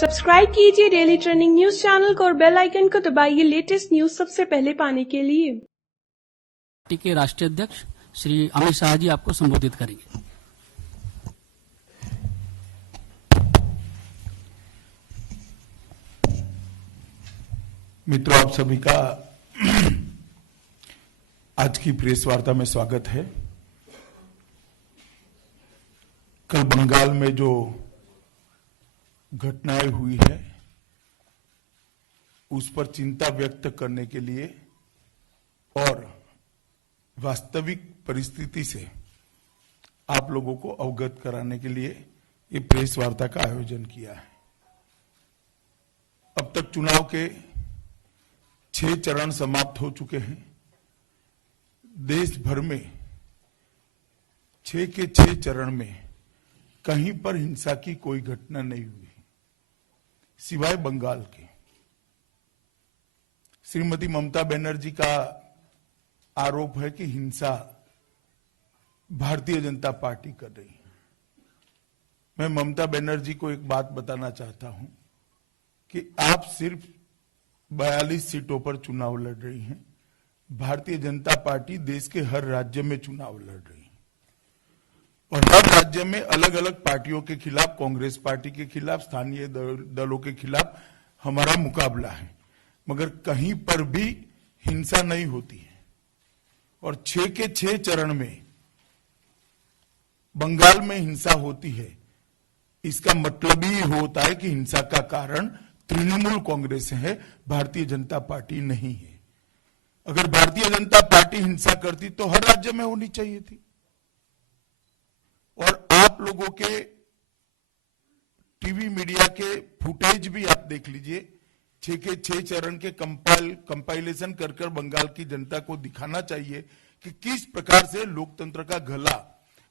Subscribe कीजिए daily trending news channel को और बेल आइकन को दबाइए लेटेस्ट न्यूज सबसे पहले पाने के लिए। पार्टी के राष्ट्रीय अध्यक्ष श्री अमित शाह जी आपको संबोधित करेंगे। मित्रों, आप सभी का आज की प्रेस वार्ता में स्वागत है। कल बंगाल में जो घटनाएं हुई है उस पर चिंता व्यक्त करने के लिए और वास्तविक परिस्थिति से आप लोगों को अवगत कराने के लिए ये प्रेस वार्ता का आयोजन किया है। अब तक चुनाव के 6 चरण समाप्त हो चुके हैं। देश भर में 6 के 6 चरण में कहीं पर हिंसा की कोई घटना नहीं हुई सिवाय बंगाल के। श्रीमती ममता बनर्जी का आरोप है कि हिंसा भारतीय जनता पार्टी कर रही है। मैं ममता बनर्जी को एक बात बताना चाहता हूं कि आप सिर्फ 42 सीटों पर चुनाव लड़ रही हैं। भारतीय जनता पार्टी देश के हर राज्य में चुनाव लड़ रही है और हर राज्य में अलग अलग पार्टियों के खिलाफ, कांग्रेस पार्टी के खिलाफ, स्थानीय दलों के खिलाफ हमारा मुकाबला है, मगर कहीं पर भी हिंसा नहीं होती है। और 6 के 6 चरण में बंगाल में हिंसा होती है, इसका मतलब ही होता है कि हिंसा का कारण तृणमूल कांग्रेस है, भारतीय जनता पार्टी नहीं है। अगर भारतीय जनता पार्टी हिंसा करती तो हर राज्य में होनी चाहिए थी। और आप लोगों के टीवी मीडिया के फुटेज भी आप देख लीजिए। 6 के 6 चरण के कंपाइलेशन कर बंगाल की जनता को दिखाना चाहिए कि किस प्रकार से लोकतंत्र का गला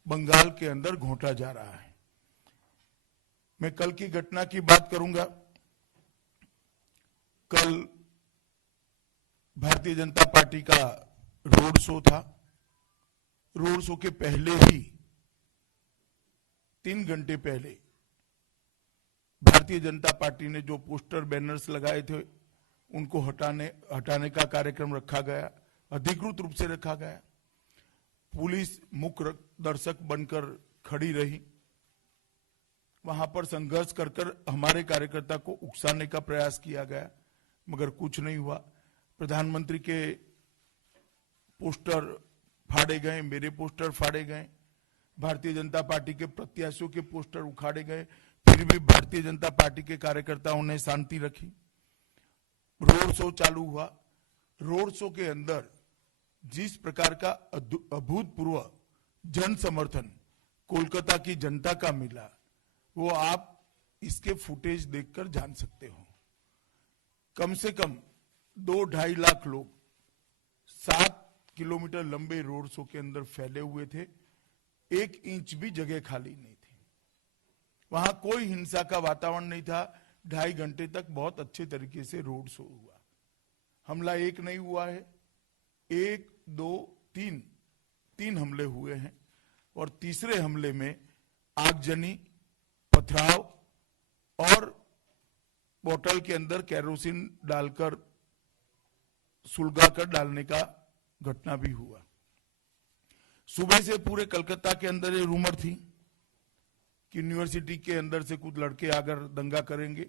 बंगाल के अंदर घोंटा जा रहा है। मैं कल की घटना की बात करूंगा। कल भारतीय जनता पार्टी का रोड शो था। रोड शो के पहले ही 3 घंटे पहले भारतीय जनता पार्टी ने जो पोस्टर बैनर्स लगाए थे उनको हटाने का कार्यक्रम रखा गया, अधिकृत रूप से रखा गया। पुलिस मुख्य दर्शक बनकर खड़ी रही। वहां पर संघर्ष कर हमारे कार्यकर्ता को उकसाने का प्रयास किया गया, मगर कुछ नहीं हुआ। प्रधानमंत्री के पोस्टर फाड़े गए, मेरे पोस्टर फाड़े गए, भारतीय जनता पार्टी के प्रत्याशियों के पोस्टर उखाड़े गए, फिर भी भारतीय जनता पार्टी के कार्यकर्ताओं ने शांति रखी। रोड शो चालू हुआ। रोड शो के अंदर जिस प्रकार का अभूतपूर्व जन समर्थन कोलकाता की जनता का मिला, वो आप इसके फुटेज देखकर जान सकते हो। कम से कम 2-2.5 लाख लोग 7 किलोमीटर लंबे रोड शो के अंदर फैले हुए थे। 1 इंच भी जगह खाली नहीं थी। वहां कोई हिंसा का वातावरण नहीं था। 2.5 घंटे तक बहुत अच्छे तरीके से रोड शो हुआ। हमला एक नहीं हुआ है, 1, 2, 3 हमले हुए हैं। और तीसरे हमले में आगजनी, पथराव और बोतल के अंदर केरोसिन डालकर सुलगाकर डालने का घटना भी हुआ। सुबह से पूरे कलकत्ता के अंदर ये रूमर थी कि यूनिवर्सिटी के अंदर से कुछ लड़के आकर दंगा करेंगे।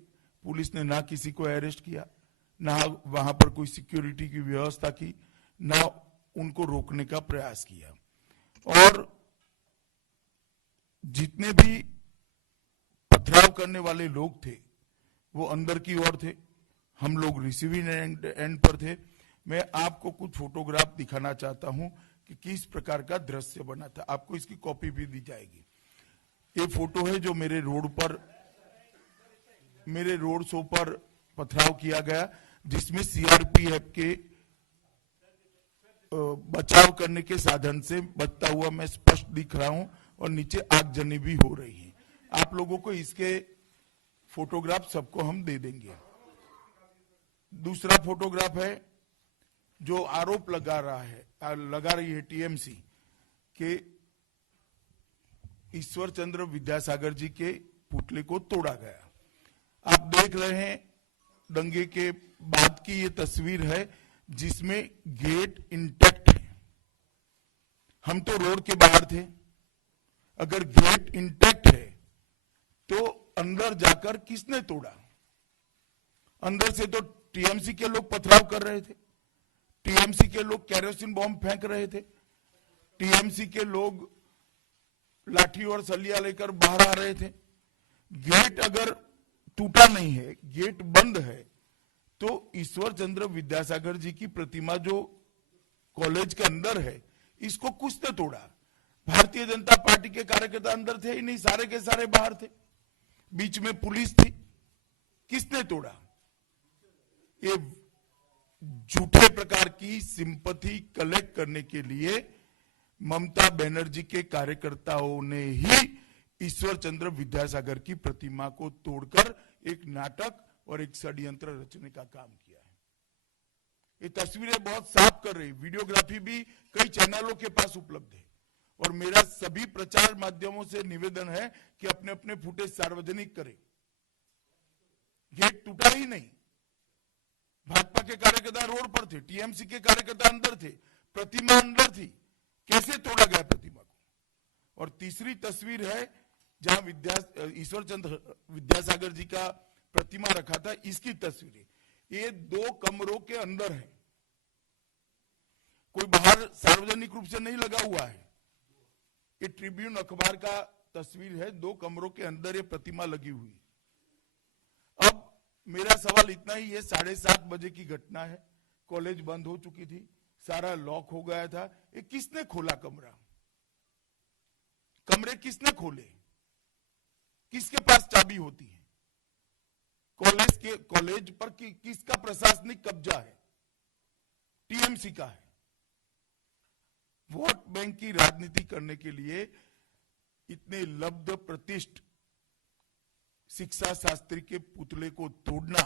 पुलिस ने ना किसी को अरेस्ट किया, ना वहां पर कोई सिक्योरिटी की व्यवस्था की, ना उनको रोकने का प्रयास किया। और जितने भी पथराव करने वाले लोग थे वो अंदर की ओर थे, हम लोग रिसीविंग एंड पर थे। मैं आपको कुछ फोटोग्राफ दिखाना चाहता हूं कि किस प्रकार का दृश्य बना था। आपको इसकी कॉपी भी दी जाएगी। ये फोटो है जो मेरे रोड शो पर पथराव किया गया, जिसमें सीआरपीएफ के बचाव करने के साधन से बचता हुआ मैं स्पष्ट दिख रहा हूं और नीचे आगजनी भी हो रही है। आप लोगों को इसके फोटोग्राफ सबको हम दे देंगे। दूसरा फोटोग्राफ है जो आरोप लगा रही है टीएमसी के ईश्वर चंद्र विद्यासागर जी के पुतले को तोड़ा गया। आप देख रहे हैं दंगे के बाद की ये तस्वीर है जिसमें गेट इंटैक्ट है। हम तो रोड के बाहर थे, अगर गेट इंटैक्ट है तो अंदर जाकर किसने तोड़ा? अंदर से तो टीएमसी के लोग पथराव कर रहे थे, टीएमसी के लोग केरोसिन बॉम्ब फेंक रहे थे, टीएमसी के लोग लाठी और सलिया लेकर बाहर आ रहे थे। गेट अगर टूटा नहीं है, गेट बंद है, तो ईश्वर चंद्र विद्यासागर जी की प्रतिमा जो कॉलेज के अंदर है, इसको किसने तोड़ा? भारतीय जनता पार्टी के कार्यकर्ता अंदर थे ही नहीं, सारे के सारे बाहर थे, बीच में पुलिस थी, किसने तोड़ा? ये झूठे प्रकार की सिंपैथी कलेक्ट करने के लिए ममता बनर्जी के कार्यकर्ताओं ने ही ईश्वर चंद्र विद्यासागर की प्रतिमा को तोड़कर एक नाटक और एक षड्यंत्र रचने का काम किया है। ये तस्वीरें बहुत साफ कर रही, वीडियोग्राफी भी कई चैनलों के पास उपलब्ध है और मेरा सभी प्रचार माध्यमों से निवेदन है कि अपने अपने फुटेज सार्वजनिक करें। गेट टूटा ही नहीं, भाजपा के कार्यकर्ता रोड पर थे, टीएमसी के कार्यकर्ता अंदर थे, प्रतिमा अंदर थी, कैसे तोड़ा गया प्रतिमा को? और तीसरी तस्वीर है जहां ईश्वर चंद्र विद्यासागर जी का प्रतिमा रखा था, इसकी तस्वीरें, ये 2 कमरों के अंदर है, कोई बाहर सार्वजनिक रूप से नहीं लगा हुआ है। ये ट्रिब्यून अखबार का तस्वीर है, 2 कमरों के अंदर ये प्रतिमा लगी हुई। अब मेरा सवाल इतना ही है, 7:30 बजे की घटना है, कॉलेज बंद हो चुकी थी, सारा लॉक हो गया था, ये किसने खोला कमरा? कमरे किसने खोले? किसके पास चाबी होती है? कॉलेज पर किसका प्रशासनिक कब्जा है? टीएमसी का है। वोट बैंक की राजनीति करने के लिए इतने लब्ध प्रतिष्ठ शिक्षा शास्त्री के पुतले को तोड़ना,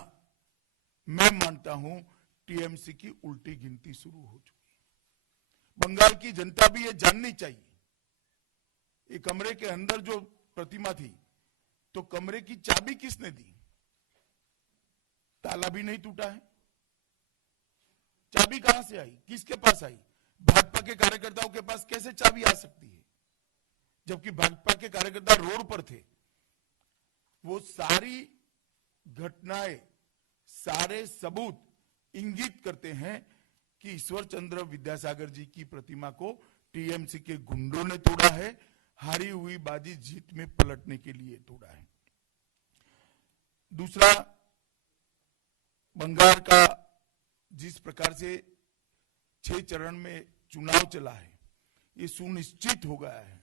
मैं मानता हूं टीएमसी की उल्टी गिनती शुरू हो चुकी है। बंगाल की जनता भी ये जाननी चाहिए, ये कमरे के अंदर जो प्रतिमा थी, तो कमरे की चाबी किसने दी? ताला भी नहीं टूटा है, चाबी कहां से आई? किसके पास आई? भाजपा के कार्यकर्ताओं के पास कैसे चाबी आ सकती है, जबकि भाजपा के कार्यकर्ता रोड पर थे? वो सारी घटनाएं, सारे सबूत इंगित करते हैं कि ईश्वर चंद्र विद्यासागर जी की प्रतिमा को टीएमसी के गुंडों ने तोड़ा है, हारी हुई बाजी जीत में पलटने के लिए तोड़ा है। दूसरा, बंगाल का जिस प्रकार से 6 चरण में चुनाव चला है, ये सुनिश्चित हो गया है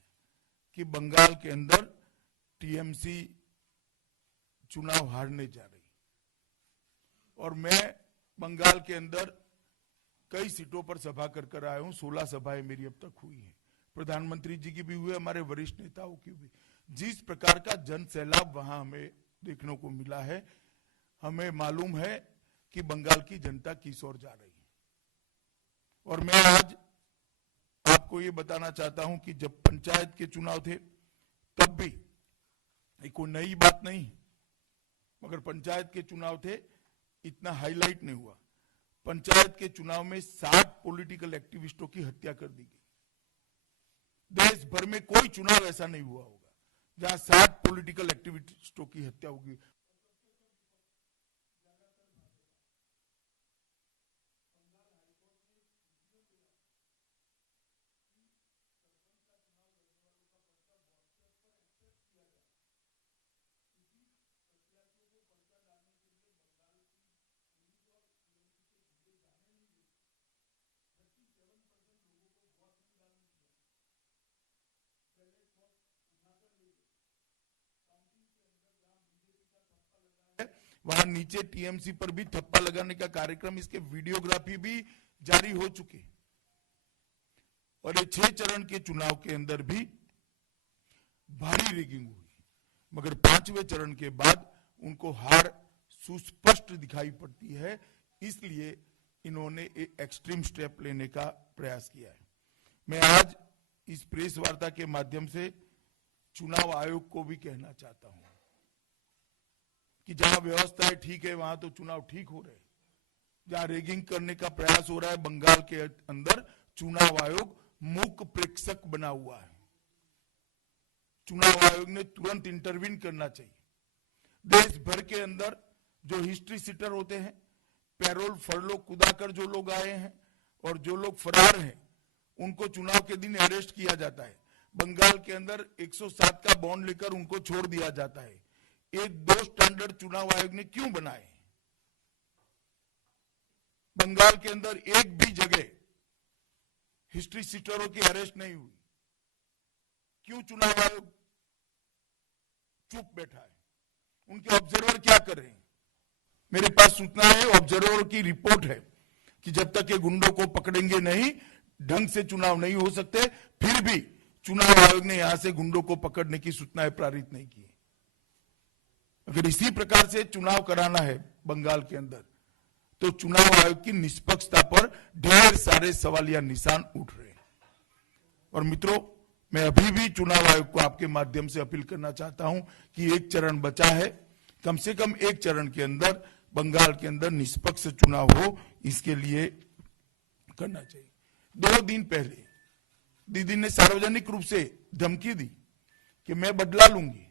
कि बंगाल के अंदर टीएमसी चुनाव हारने जा रही। और मैं बंगाल के अंदर कई सीटों पर सभा कर आया हूं, 16 सभाएं मेरी अब तक हुई है, प्रधानमंत्री जी की भी हुई, हमारे वरिष्ठ नेताओं की भी। जिस प्रकार का जन सैलाब वहां हमें देखने को मिला है, हमें मालूम है कि बंगाल की जनता किस ओर जा रही है। और मैं आज आपको ये बताना चाहता हूं कि जब पंचायत के चुनाव थे तब भी, ये कोई नई बात नहीं, मगर पंचायत के चुनाव थे, इतना हाईलाइट नहीं हुआ। पंचायत के चुनाव में 60 पॉलिटिकल एक्टिविस्टों की हत्या कर दी गई। देश भर में कोई चुनाव ऐसा नहीं हुआ होगा जहां 60 पॉलिटिकल एक्टिविस्टों की हत्या होगी। वहां नीचे टीएमसी पर भी ठप्पा लगाने का कार्यक्रम, इसके वीडियोग्राफी भी जारी हो चुके। और ये 6 चरण के चुनाव के अंदर भी भारी रिगिंग हुई, मगर 5वें चरण के बाद उनको हार सुस्पष्ट दिखाई पड़ती है, इसलिए इन्होंने एक एक्सट्रीम स्टेप लेने का प्रयास किया है। मैं आज इस प्रेस वार्ता के माध्यम से चुनाव आयोग को भी कहना चाहता हूं कि जहां व्यवस्थाएं ठीक है वहां तो चुनाव ठीक हो रहे, जहां रेगिंग करने का प्रयास हो रहा है बंगाल के अंदर चुनाव आयोग मूक प्रेक्षक बना हुआ है। चुनाव आयोग ने तुरंत इंटरवीन करना चाहिए। देश भर के अंदर जो हिस्ट्री सीटर होते हैं, पैरोल फरलो कुदाकर जो लोग आए हैं और जो लोग फरार हैं, उनको चुनाव के दिन अरेस्ट किया जाता है। बंगाल के अंदर 107 का बॉन्ड लेकर उनको छोड़ दिया जाता है। ये दो स्टैंडर्ड चुनाव आयोग ने क्यों बनाए? बंगाल के अंदर एक भी जगह हिस्ट्री सीटरों की अरेस्ट नहीं हुई। क्यों चुनाव आयोग चुप बैठा है? उनके ऑब्जर्वर क्या कर रहे हैं? मेरे पास सूचना है, ऑब्जर्वर की रिपोर्ट है कि जब तक ये गुंडों को पकड़ेंगे नहीं, ढंग से चुनाव नहीं हो सकते। फिर भी चुनाव आयोग ने यहां से गुंडों को पकड़ने की सूचनाएं पारित नहीं की। अगर इसी प्रकार से चुनाव कराना है बंगाल के अंदर, तो चुनाव आयोग की निष्पक्षता पर ढेर सारे सवालिया निशान उठ रहे हैं। और मित्रों, मैं अभी भी चुनाव आयोग को आपके माध्यम से अपील करना चाहता हूं कि एक चरण बचा है, कम से कम एक चरण के अंदर बंगाल के अंदर निष्पक्ष चुनाव हो, इसके लिए करना चाहिए। 2 दिन पहले दीदी ने सार्वजनिक रूप से धमकी दी कि मैं बदला लूंगी।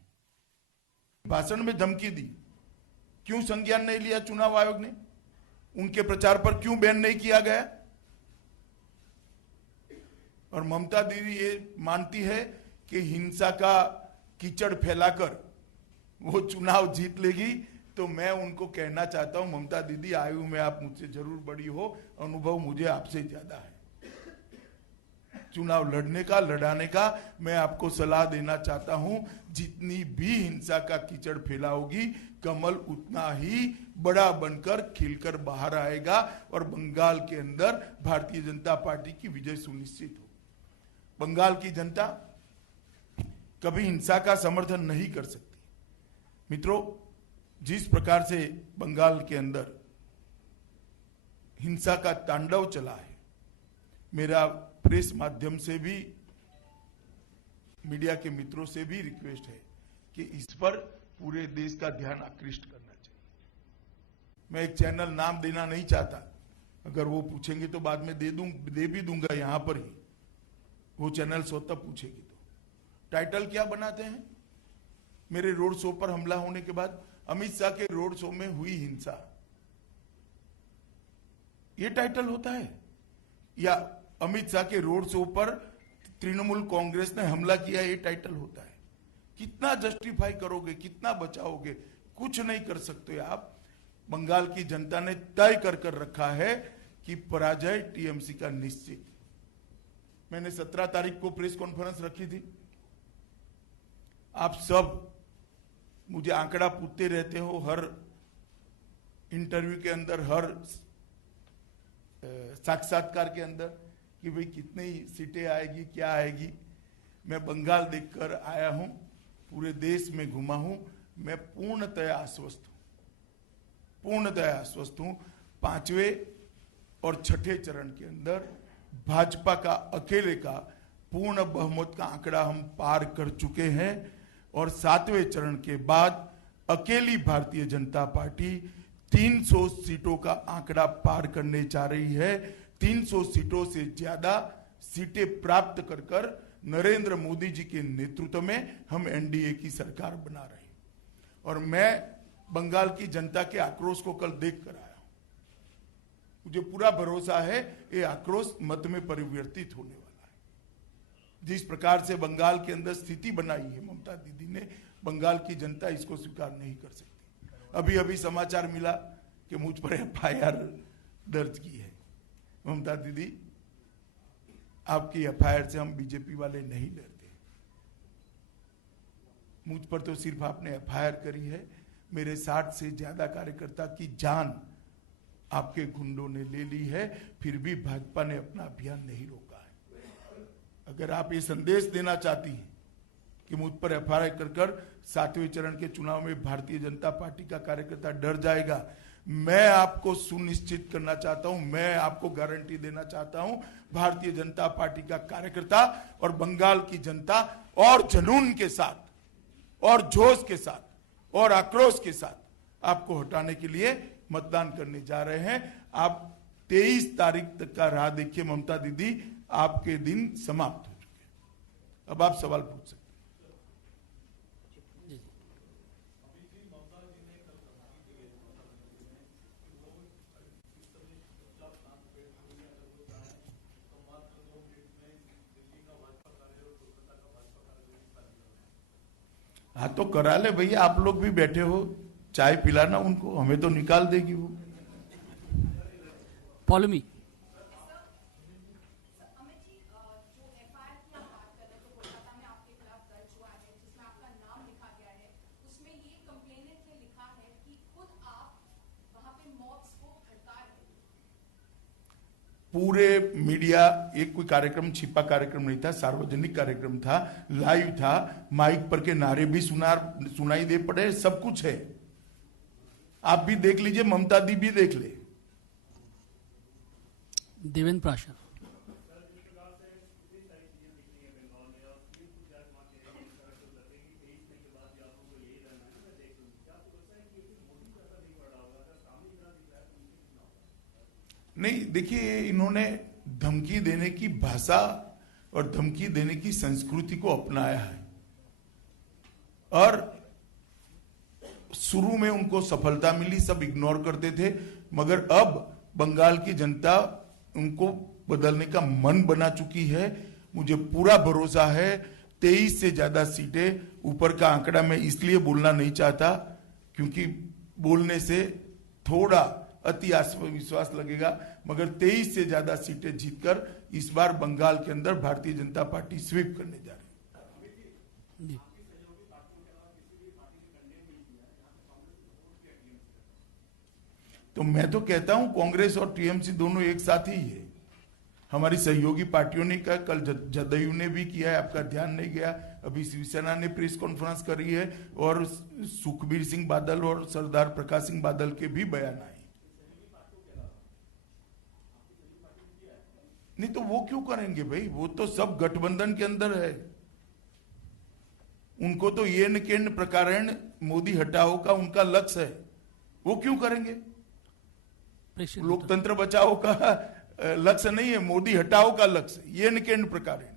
भाषण में धमकी दी। क्यों संज्ञान नहीं लिया चुनाव आयोग ने? उनके प्रचार पर क्यों बैन नहीं किया गया? और ममता दीदी ये मानती है कि हिंसा का कीचड़ फैलाकर वो चुनाव जीत लेगी। तो मैं उनको कहना चाहता हूं, ममता दीदी, आयु में आप मुझसे जरूर बड़ी हो, अनुभव मुझे आपसे ज्यादा है। चुनाव लड़ने का, लड़ाने का मैं आपको सलाह देना चाहता हूं। जितनी भी हिंसा का कीचड़ फैलाओगी, कमल उतना ही बड़ा बनकर खिलकर बाहर आएगा और बंगाल के अंदर भारतीय जनता पार्टी की विजय सुनिश्चित हो। बंगाल की जनता कभी हिंसा का समर्थन नहीं कर सकती। मित्रों, जिस प्रकार से बंगाल के अंदर हिंसा का तांडव चला है, मेरा प्रेस माध्यम से भी, मीडिया के मित्रों से भी रिक्वेस्ट है कि इस पर पूरे देश का ध्यान आकृष्ट करना चाहिए। मैं एक चैनल नाम देना नहीं चाहता, अगर वो पूछेंगे तो बाद में दे भी दूंगा यहां पर ही, वो चैनल स्वतः पूछेगी तो। टाइटल क्या बनाते हैं? मेरे रोड शो पर हमला होने के बाद अमित शाह के रोड शो में हुई हिंसा, ये टाइटल होता है? या अमित शाह के रोड शो पर तृणमूल कांग्रेस ने हमला किया, ये टाइटल होता है? कितना जस्टिफाई करोगे, कितना बचाओगे? कुछ नहीं कर सकते आप। बंगाल की जनता ने तय कर रखा है कि पराजय टीएमसी का निश्चित। मैंने 17 तारीख को प्रेस कॉन्फ्रेंस रखी थी। आप सब मुझे आंकड़ा पूछते रहते हो हर इंटरव्यू के अंदर, हर साक्षात्कार के अंदर कि भाई कितनी सीटें आएगी, क्या आएगी। मैं बंगाल देखकर आया हूं, पूरे देश में घुमा हूं, मैं पूर्णतः आश्वस्त हूं। 5वें और 6ठे चरण के अंदर भाजपा का अकेले का पूर्ण बहुमत का आंकड़ा हम पार कर चुके हैं और 7वें चरण के बाद अकेली भारतीय जनता पार्टी 300 सीटों का आंकड़ा पार करने जा रही है। 300 सीटों से ज्यादा सीटें प्राप्त कर नरेंद्र मोदी जी के नेतृत्व में हम एनडीए की सरकार बना रहे हैं। और मैं बंगाल की जनता के आक्रोश को कल देख कर आया हूं। मुझे पूरा भरोसा है ये आक्रोश मत में परिवर्तित होने वाला है। जिस प्रकार से बंगाल के अंदर स्थिति बनाई है ममता दीदी ने, बंगाल की जनता इसको स्वीकार नहीं कर सकती। अभी अभी समाचार मिला कि मुझ पर एफआईआर दर्ज की है। ममता दीदी, आपकी एफआईआर से हम बीजेपी वाले नहीं डरते। मुझ पर तो सिर्फ आपने एफआईआर करी है, मेरे 60 से ज्यादा कार्यकर्ता की जान आपके गुंडों ने ले ली है, फिर भी भाजपा ने अपना अभियान नहीं रोका है। अगर आप ये संदेश देना चाहती हैं कि मुझ पर एफआईआर कर 7वें चरण के चुनाव में भारतीय जनता पार्टी का कार्यकर्ता डर जाएगा, मैं आपको सुनिश्चित करना चाहता हूं, मैं आपको गारंटी देना चाहता हूं, भारतीय जनता पार्टी का कार्यकर्ता और बंगाल की जनता और जुनून के साथ और जोश के साथ और आक्रोश के साथ आपको हटाने के लिए मतदान करने जा रहे हैं। आप 23 तारीख तक का राह देखिए ममता दीदी, आपके दिन समाप्त हो चुके हैं। अब आप सवाल पूछ सकते हैं। हाँ तो करा ले भैया, आप लोग भी बैठे हो, चाय पिलाना उनको, हमें तो निकाल देगी वो। पॉलमी पूरे मीडिया, एक कोई कार्यक्रम छिपा कार्यक्रम नहीं था, सार्वजनिक कार्यक्रम था, लाइव था, माइक पर के नारे भी सुनाई दे पड़े, सब कुछ है। आप भी देख लीजिए, ममता दी भी देख ले। देवेंद्र प्राशर। नहीं देखिए, इन्होंने धमकी देने की भाषा और धमकी देने की संस्कृति को अपनाया है, और शुरू में उनको सफलता मिली, सब इग्नोर करते थे, मगर अब बंगाल की जनता उनको बदलने का मन बना चुकी है। मुझे पूरा भरोसा है 23 से ज्यादा सीटें, ऊपर का आंकड़ा मैं इसलिए बोलना नहीं चाहता क्योंकि बोलने से थोड़ा अति आत्मविश्वास लगेगा, मगर 23 से ज्यादा सीटें जीतकर इस बार बंगाल के अंदर भारतीय जनता पार्टी स्वीप करने जा रही है। तो मैं तो कहता हूं कांग्रेस और टीएमसी दोनों एक साथ ही है। हमारी सहयोगी पार्टियों ने कहा, कल जदयू ने भी किया है, आपका ध्यान नहीं गया। अभी शिवसेना ने प्रेस कॉन्फ्रेंस करी है और सुखबीर सिंह बादल और सरदार प्रकाश सिंह बादल के भी बयान आए। नहीं तो वो क्यों करेंगे भाई, वो तो सब गठबंधन के अंदर है। उनको तो ये न केन प्रकारेण मोदी हटाओ का उनका लक्ष्य है, वो क्यों करेंगे? लोकतंत्र बचाओ का लक्ष्य नहीं है, मोदी हटाओ का लक्ष्य, ये न केन प्रकारेण।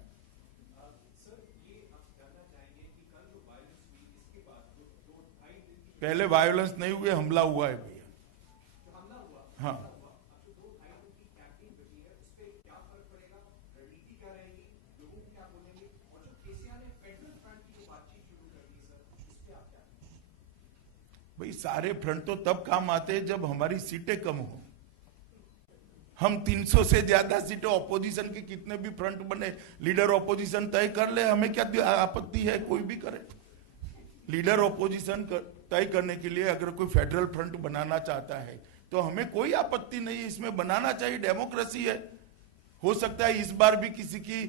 पहले वायलेंस नहीं हुए, हमला हुआ है भैया। हाँ भाई, सारे फ्रंट तो तब काम आते हैं जब हमारी सीटें कम हो। हम 300 से ज्यादा सीटें, ऑपोजिशन के कितने भी फ्रंट बने, लीडर ऑपोजिशन तय कर ले, हमें क्या आपत्ति है, कोई भी करे। लीडर ऑपोजिशन तय करने के लिए अगर कोई फेडरल फ्रंट बनाना चाहता है तो हमें कोई आपत्ति नहीं है, इसमें बनाना चाहिए, डेमोक्रेसी है। हो सकता है इस बार भी किसी की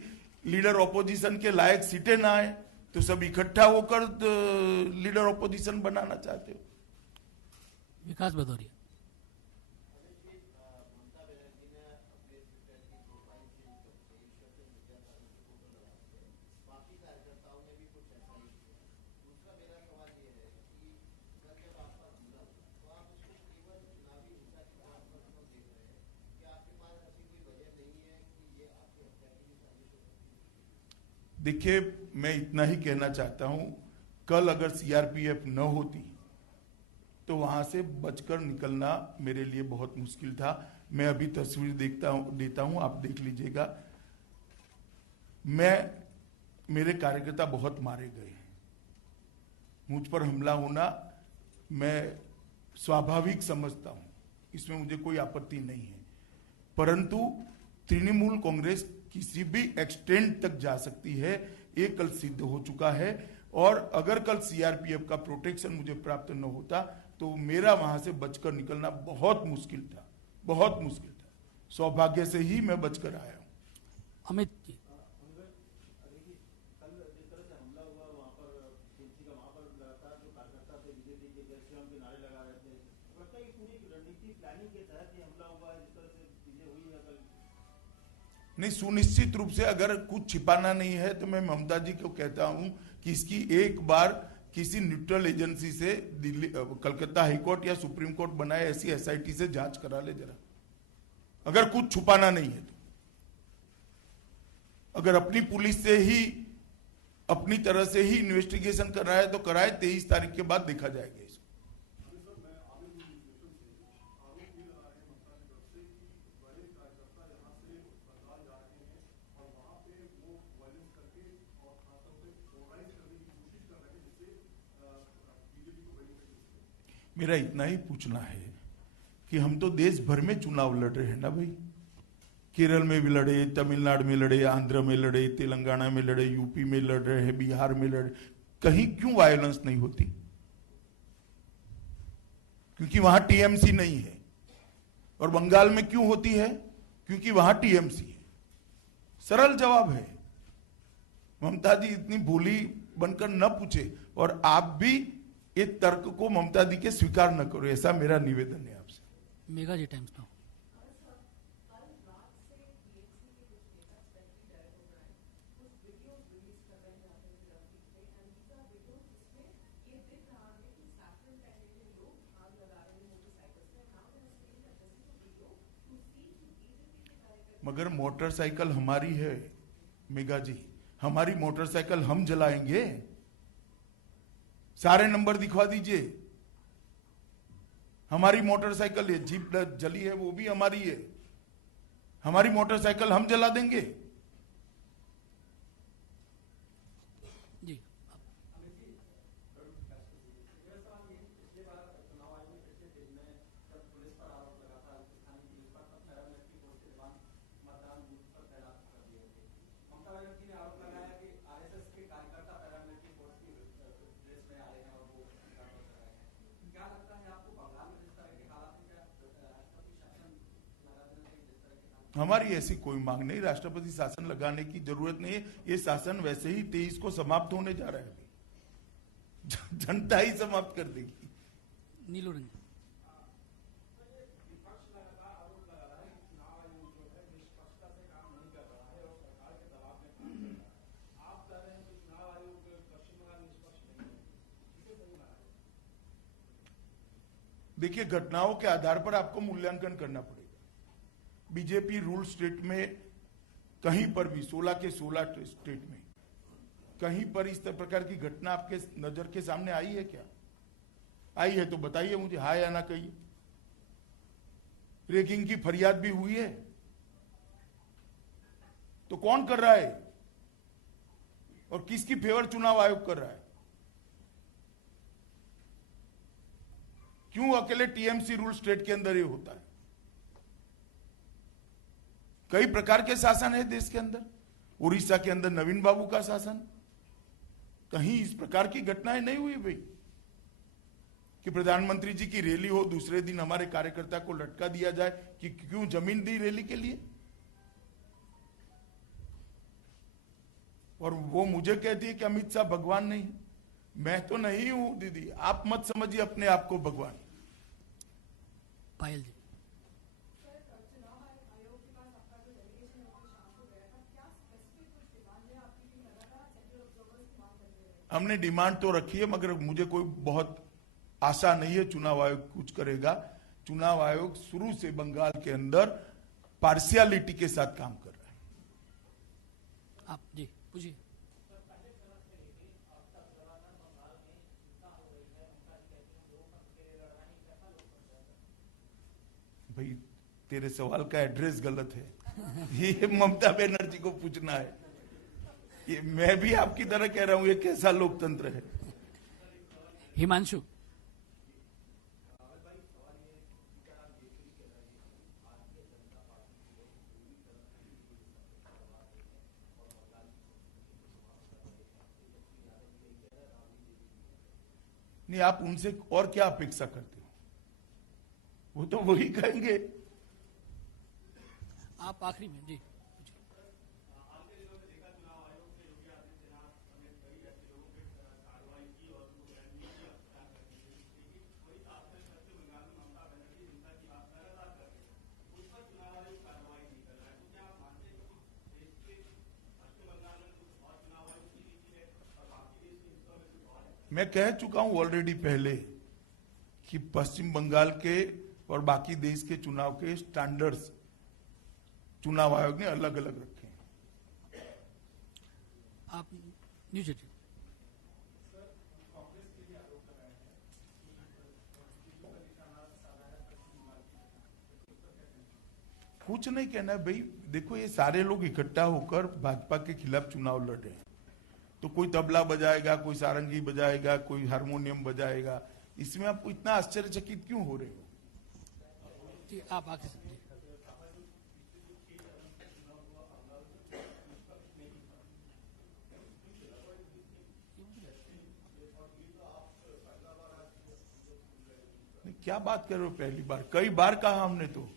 लीडर ऑपोजिशन के लायक सीटें ना आए, तो सब इकट्ठा होकर लीडर ऑपोजिशन बनाना चाहते हो। विकास भदौरिया। देखिए, मैं इतना ही कहना चाहता हूं, कल अगर सीआरपीएफ न होती तो वहां से बचकर निकलना मेरे लिए बहुत मुश्किल था। मैं अभी तस्वीर देता हूं, आप देख लीजिएगा। मेरे कार्यकर्ता बहुत मारे गए हैं, मुझ पर हमला होना मैं स्वाभाविक समझता हूं, इसमें मुझे कोई आपत्ति नहीं है, परंतु तृणमूल कांग्रेस किसी भी एक्सटेंट तक जा सकती है, ये कल सिद्ध हो चुका है। और अगर कल सीआरपीएफ का प्रोटेक्शन मुझे प्राप्त न होता तो मेरा वहां से बचकर निकलना बहुत मुश्किल था, बहुत मुश्किल था। सौभाग्य से ही मैं बचकर आया हूं। अमित जी। नहीं, सुनिश्चित रूप से अगर कुछ छिपाना नहीं है तो मैं ममता जी को कहता हूं कि इसकी एक बार किसी न्यूट्रल एजेंसी से दिल्ली कलकत्ता हाईकोर्ट या सुप्रीम कोर्ट बनाए ऐसी एसआईटी से जांच करा ले जरा, अगर कुछ छुपाना नहीं है तो। अगर अपनी पुलिस से ही अपनी तरह से ही इन्वेस्टिगेशन कर रहा है तो कराए, 23 तारीख के बाद देखा जाएगा इसको। मेरा इतना ही पूछना है कि हम तो देश भर में चुनाव लड़ रहे हैं ना भाई, केरल में भी लड़े, तमिलनाडु में लड़े, आंध्र में लड़े, तेलंगाना में लड़े, यूपी में लड़ रहे हैं, बिहार में लड़े, कहीं क्यों वायलेंस नहीं होती? क्योंकि वहां टीएमसी नहीं है। और बंगाल में क्यों होती है? क्योंकि वहां टीएमसी है। सरल जवाब है। ममता जी इतनी भोली बनकर न पूछे, और आप भी ये तर्क को ममता दी के स्वीकार न करो, ऐसा मेरा निवेदन है आपसे। मेगा जी टाइम्स नाउ। मगर मोटरसाइकिल हमारी है मेगा जी, हमारी मोटरसाइकिल हम जलाएंगे। सारे नंबर दिखवा दीजिए। हमारी मोटरसाइकिल है, जीप जली है वो भी हमारी है, हमारी मोटरसाइकिल हम जला देंगे। जी हमारी ऐसी कोई मांग नहीं, राष्ट्रपति शासन लगाने की जरूरत नहीं है। ये शासन वैसे ही 23 को समाप्त होने जा रहा है, जनता ही समाप्त कर देगी। नीलू रंजन। देखिए, घटनाओं के आधार पर आपको मूल्यांकन करना पड़ेगा। बीजेपी रूल स्टेट में कहीं पर भी 16 के 16 स्टेट में कहीं पर इस प्रकार की घटना आपके नजर के सामने आई है क्या? आई है तो बताइए मुझे, हाँ या ना कहिए। रैगिंग की फरियाद भी हुई है तो कौन कर रहा है और किसकी फेवर चुनाव आयोग कर रहा है? क्यों अकेले टीएमसी रूल स्टेट के अंदर ही होता है? कई प्रकार के शासन है देश के अंदर। उड़ीसा के अंदर नवीन बाबू का शासन, कहीं इस प्रकार की घटनाएं नहीं हुई भाई कि प्रधानमंत्री जी की रैली हो, दूसरे दिन हमारे कार्यकर्ता को लटका दिया जाए कि क्यों जमीन दी रैली के लिए। और वो मुझे कहती है कि अमित शाह भगवान नहीं। मैं तो नहीं हूं दीदी, आप मत समझिए अपने आप को भगवान। पायल जी। हमने डिमांड तो रखी है, मगर मुझे कोई बहुत आशा नहीं है चुनाव आयोग कुछ करेगा। चुनाव आयोग शुरू से बंगाल के अंदर पार्शियलिटी के साथ काम कर रहा है। आप जी पूछिए। भाई तेरे सवाल का एड्रेस गलत है। ये ममता बनर्जी को पूछना है। ये मैं भी आपकी तरह कह रहा हूं, ये कैसा लोकतंत्र है? हिमांशु। नहीं, आप उनसे और क्या अपेक्षा करते हो? वो तो वही कहेंगे। आप आखिरी में जी। मैं कह चुका हूं ऑलरेडी पहले कि पश्चिम बंगाल के और बाकी देश के चुनाव के स्टैंडर्ड्स चुनाव आयोग ने अलग अलग रखे हैं। आप न्यूज 18। कुछ नहीं कहना है भाई, देखो ये सारे लोग इकट्ठा होकर भाजपा के खिलाफ चुनाव लड़ रहे हैं, तो कोई तबला बजाएगा, कोई सारंगी बजाएगा, कोई हारमोनियम बजाएगा, इसमें आप इतना आश्चर्यचकित क्यों हो रहे हो? जी आप आगे से क्या बात कर रहे हो? पहली बार, कई बार कहा हमने तो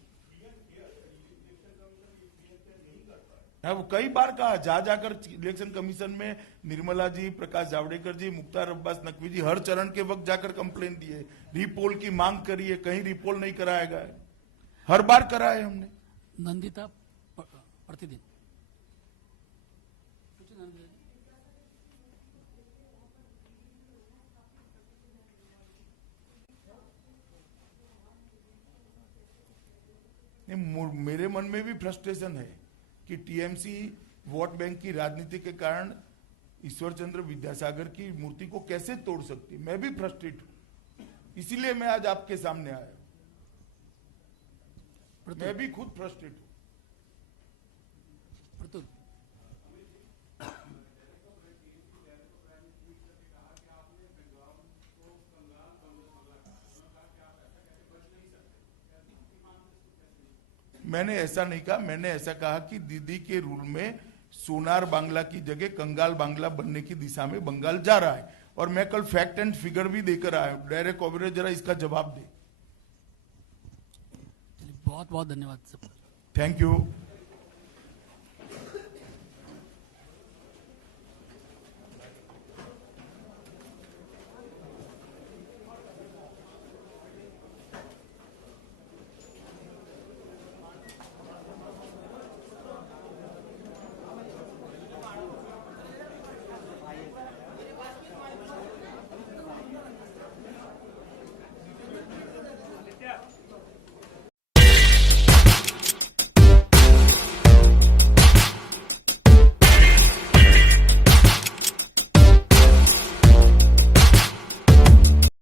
वो कई बार कहा, जा जाकर इलेक्शन कमीशन में निर्मला जी, प्रकाश जावड़ेकर जी, मुख्तार अब्बास नकवी जी हर चरण के वक्त जाकर कंप्लेन दिए, रीपोल की मांग करी है, कहीं रीपोल नहीं कराया गया है, हर बार कराया हमने। नंदिता प्रतिदिन नहीं, मेरे मन में भी फ्रस्ट्रेशन है कि टीएमसी वोट बैंक की राजनीति के कारण ईश्वर चंद्र विद्यासागर की मूर्ति को कैसे तोड़ सकती, मैं भी फ्रस्ट्रेट हूं, इसीलिए मैं आज आपके सामने आया, मैं भी खुद फ्रस्ट्रेट हूं। मैंने ऐसा नहीं कहा, मैंने ऐसा कहा कि दीदी के रूल में सोनार बांग्ला की जगह कंगाल बांग्ला बनने की दिशा में बंगाल जा रहा है, और मैं कल फैक्ट एंड फिगर भी देकर आया हूं। डायरेक्ट कॉबरे जरा इसका जवाब दे। बहुत बहुत धन्यवाद सब। Thank you.